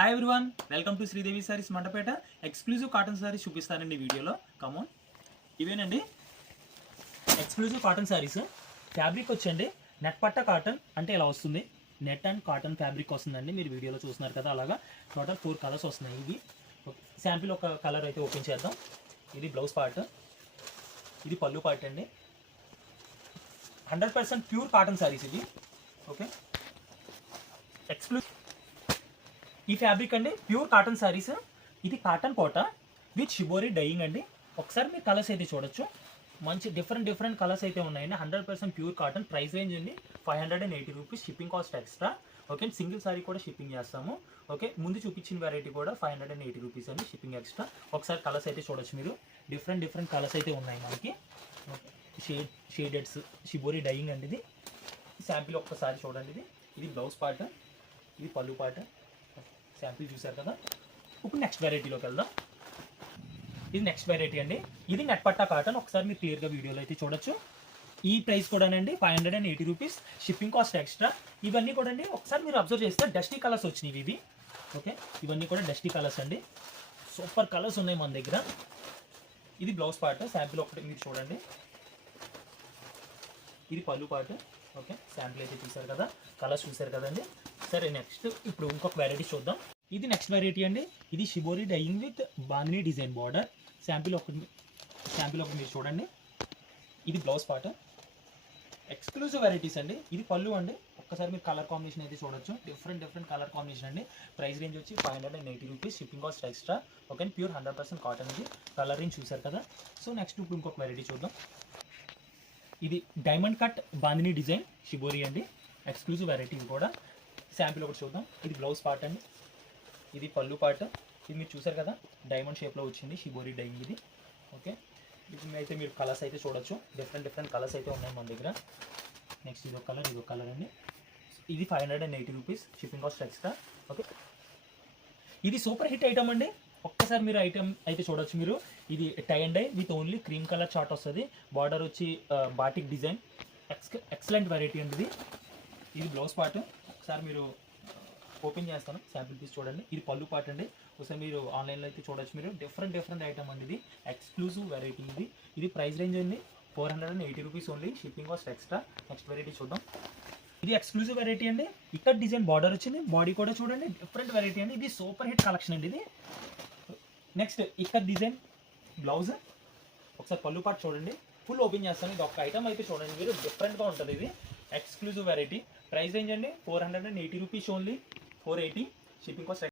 Hi everyone, welcome to Sridevi saris Mandapeta. Exclusive cotton saris చూపిస్తానండి వీడియోలో. Come on, ఇవేనండి ఎక్స్క్లూజివ్ కాటన్ సారీస్. ఫ్యాబ్రిక్ వచ్చండి నెట్ పట్ట కాటన్ అంటే ఇలా వస్తుంది. నెట్ అండ్ కాటన్ ఫ్యాబ్రిక్ వస్తుందండి. మీరు వీడియోలో చూస్తున్నారు కదా, అలాగా టోటల్ 4 కలర్స్ వస్తున్నాయి. ఇవి శాంపిల్ ఒక కలర్ అయితే ఓపెన్ చేద్దాం. ఇది బ్లౌజ్ పార్ట్, ఇది పళ్ళు పార్ట్ అండి. 100% ప్యూర్ కాటన్ సారీస్ ఇది. ఓకే, ఎక్స్క్లూజివ్ ఈ ఫ్యాబ్రిక్ అండి ప్యూర్ కాటన్ సారీస్. ఇది cotton Kota with shibori dyeing అండి. ఒకసారి మీరు కలర్స్ అయితే చూడొచ్చు. మంచి డిఫరెంట్ కలర్స్ అయితే ఉన్నాయండి. 100% ప్యూర్ కాటన్. ప్రైస్ రేంజ్ అండి 580 rupees. Shipping cost extra. Okay, single sorry కూడా షిప్పింగ్ చేస్తాము. ఓకే, ముందు చూపించిన వెరైటీ కూడా 580 రూపీస్ అండి, షిప్పింగ్ ఎక్స్ట్రా. ఒకసారి కలర్స్ అయితే చూడొచ్చు మీరు. డిఫరెంట్ కలర్స్ అయితే ఉన్నాయి మనకి. షేడెడ్స్ షిబోరి డైయింగ్ అండి. ఇది శాంపిల్ ఒక్కసారి చూడండి. ఇది బ్లౌజ్ పార్ట్, ఇది పళ్ళు పార్ట్. శాంపిల్ చూసారు కదా. ఇప్పుడు నెక్స్ట్ వెరైటీలోకి వెళ్దాం. ఇది నెక్స్ట్ వెరైటీ అండి. ఇది నెట్ పట్టా కాటన్. ఒకసారి మీరు క్లియర్గా వీడియోలో అయితే చూడొచ్చు. ఈ ప్రైస్ కూడా అండి 580 రూపీస్. Shipping cost extra. ఇవన్నీ కూడా అండి ఒకసారి మీరు అబ్జర్వ్ చేస్తే డస్టీ కలర్స్ వచ్చినాయి ఇవి. ఓకే, ఇవన్నీ కూడా డస్టీ కలర్స్ అండి. సూపర్ కలర్స్ ఉన్నాయి మన దగ్గర. ఇది బ్లౌజ్ పార్ట్. శాంపిల్ ఒకటి మీరు చూడండి. ఇది పళ్ళు పార్ట్. ఓకే, శాంపిల్ అయితే చూసారు కదా, కలర్స్ చూసారు కదండి. సరే, నెక్స్ట్ ఇప్పుడు ఇంకొక వెరైటీ చూద్దాం. ఇది నెక్స్ట్ వెరైటీ అండి. ఇది shibori dyeing with bandhani design border. Sample ఒకటి మీరు చూడండి. ఇది బ్లౌజ్ పార్ట్. ఎక్స్క్లూజివ్ వెరైటీస్ అండి. ఇది పళ్ళు అండి. ఒక్కసారి మీరు కలర్ కాంబినేషన్ అయితే చూడొచ్చు. డిఫరెంట్ కలర్ కాంబినేషన్ అండి. ప్రైస్ రేంజ్ వచ్చి 580 rupees. Shipping cost extra. Okay, pure 100% cotton. ఇది కలర్ రేంజ్ చూసారు కదా. సో నెక్స్ట్ ఇప్పుడు ఇంకొక వెరైటీ చూద్దాం. ఇది diamond cut bandhani design shibori అండి. ఎక్స్క్లూజివ్ వెరైటీ కూడా. శాంపిల్ ఒకటి చూద్దాం. ఇది బ్లౌజ్ పార్ట్ అండి. ఇది పళ్ళు పార్ట్. ఇది మీరు చూసారు కదా, డైమండ్ షేప్లో వచ్చింది షిబోరి డైయింగ్ ఇది. ఓకే, ఇది అయితే మీరు కలర్స్ అయితే చూడొచ్చు. డిఫరెంట్ కలర్స్ అయితే ఉన్నాయి మన దగ్గర. నెక్స్ట్ ఇదొక కలర్ అండి. ఇది 580 rupees. Shipping cost extra. Okay, ఇది సూపర్ హిట్ ఐటమ్ అండి. ఒక్కసారి మీరు ఐటమ్ అయితే చూడొచ్చు మీరు. ఇది tie and dye with only cream colour chart వస్తుంది. బార్డర్ వచ్చి బాటిక్ డిజైన్. ఎక్సలెంట్ వెరైటీ అండి ఇది బ్లౌజ్ పార్ట్. ఒకసారి మీరు ఓపెన్ చేస్తాను, శాంపిల్ పీస్ చూడండి. ఇది పళ్ళు పార్ట్ అండి. ఒకసారి మీరు ఆన్లైన్లో అయితే చూడొచ్చు మీరు. డిఫరెంట్ ఐటమ్ అండి. ఇది ఎక్స్క్లూజివ్ వెరైటీ. ఇది ప్రైస్ రేంజ్ అండి 480 rupees only. Shipping cost extra. Next variety చూద్దాం. ఇది ఎక్స్క్లూజివ్ వెరైటీ అండి. ఇక్కడ డిజైన్ బార్డర్ వచ్చింది. బాడీ కూడా చూడండి, డిఫరెంట్ వెరైటీ అండి. ఇది సూపర్ హిట్ కలెక్షన్ అండి ఇది. నెక్స్ట్ ఇక్కడ డిజైన్ బ్లౌజ్. ఒకసారి పళ్ళు పార్ట్ చూడండి. ఫుల్ ఓపెన్ చేస్తాను. ఇది ఒక ఐటమ్ అయితే చూడండి మీరు. డిఫరెంట్గా ఉంటుంది ఇది. Exclusive variety. ప్రైస్ రేంజ్ అండి 480 రూపీస్ ఓన్లీ. 480. Shipping cost